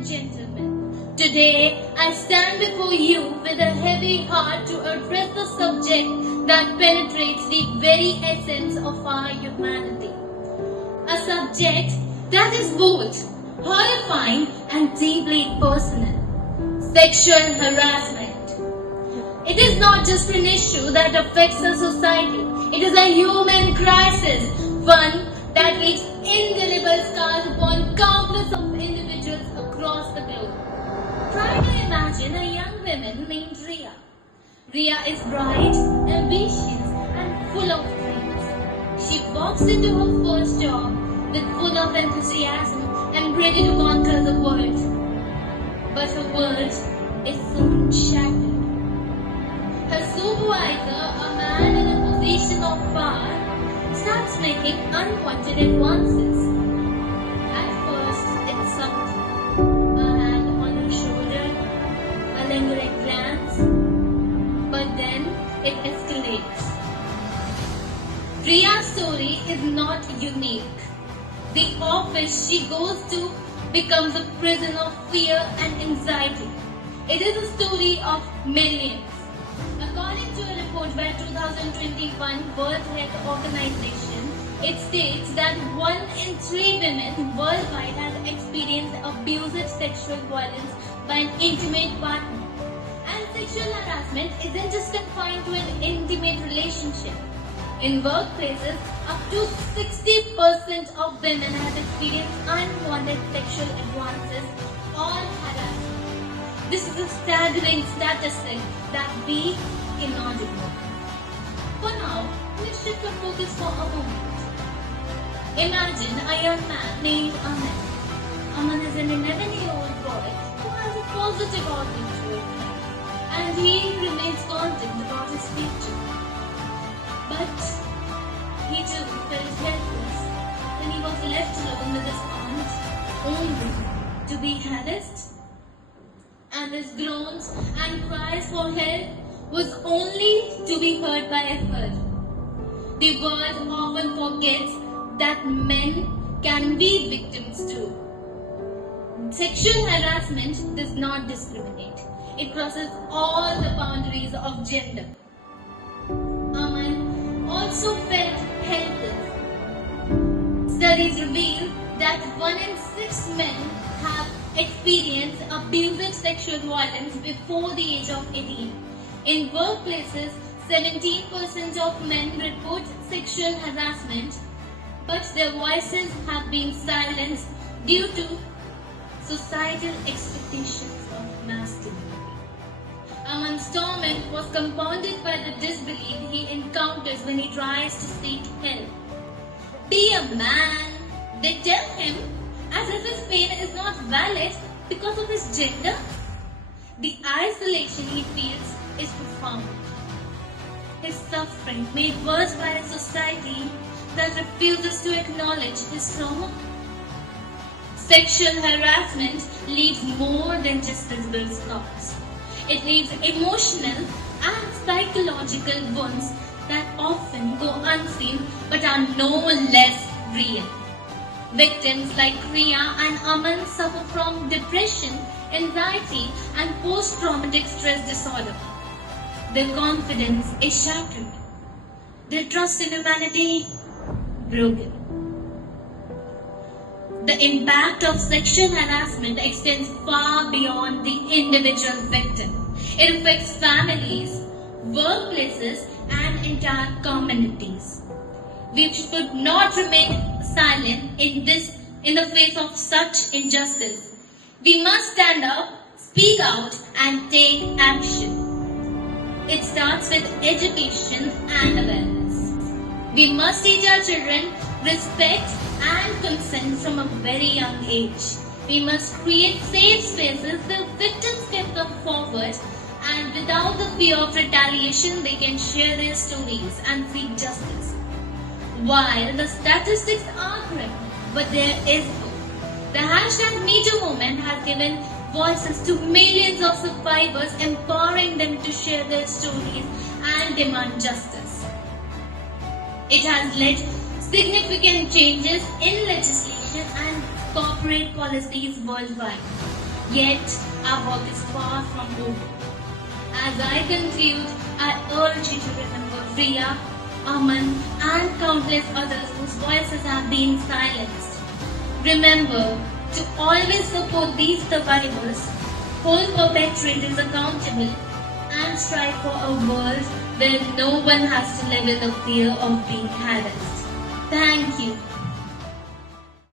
and gentlemen, today I stand before you with a heavy heart to address the subject that penetrates the very essence of our humanity. A subject that is both horrifying and deeply personal. Sexual harassment. It is not just an issue that affects a society. It is a human crisis, one that leaves indelible scars upon countless of individuals across the globe. Try to imagine a young woman named Ria. Ria is bright, ambitious, and full of dreams. She walks into her first job with full of enthusiasm and ready to conquer the world. But her world is soon shattered. Her supervisor, a man in a position of power, starts making unwanted advances. At first, it's subtle, a hand on her shoulder, a lingering glance, but then it escalates. Ria's story is not unique. The office she goes to becomes a prison of fear and anxiety. It is a story of millions. According to a report by 2021 World Health Organization, it states that 1 in 3 women worldwide has experienced abusive sexual violence by an intimate partner. And sexual harassment isn't just confined to an intimate relationship. In workplaces, up to 60% of women have experienced unwanted sexual advances or harassment. This is a staggering statistic that we cannot ignore. For now, let's shift our focus for a moment. Imagine a young man named Aman. Aman is an 11-year-old boy who has a positive outlook toward life, and he remains confident about his future. But he too felt helpless when he was left alone with his aunt, only to be harassed. And his groans and cries for help was only to be heard by her. The world often forgets that men can be victims too. Sexual harassment does not discriminate. It crosses all the boundaries of gender. Aman also felt helpless. Studies reveal that 1 in 6 men have experienced abusive sexual violence before the age of 18. In workplaces, 17% of men report sexual harassment, but their voices have been silenced due to societal expectations of masculinity. Aman's torment was compounded by the disbelief he encounters when he tries to seek help. Be a man, they tell him, as if his pain is not valid because of his gender. The isolation he feels is profound. His suffering made worse by a society that refuses to acknowledge his trauma. Sexual harassment leaves more than just physical scars. It leaves emotional and psychological wounds that often go unseen but are no less real. Victims like Ria and Aman suffer from depression, anxiety, and post-traumatic stress disorder. Their confidence is shattered. Their trust in humanity broken. The impact of sexual harassment extends far beyond the individual victim. It affects families, workplaces, and entire communities. We should not remain silent in the face of such injustice. We must stand up, speak out, and take action. It starts with education and awareness. We must teach our children respect and consent from a very young age. We must create safe spaces where victims can come forward, and without the fear of retaliation, they can share their stories and seek justice. While the statistics are grim, but there is hope. The hashtag #MeToo movement has given voices to millions of survivors, empowering them to share their stories and demand justice. It has led significant changes in legislation and corporate policies worldwide. Yet, our work is far from over. As I conclude, I urge you to remember Priya, Aman, and countless others whose voices have been silenced. Remember to always support these survivors, hold perpetrators accountable, and strive for a world where no one has to live in the fear of being harassed. Thank you.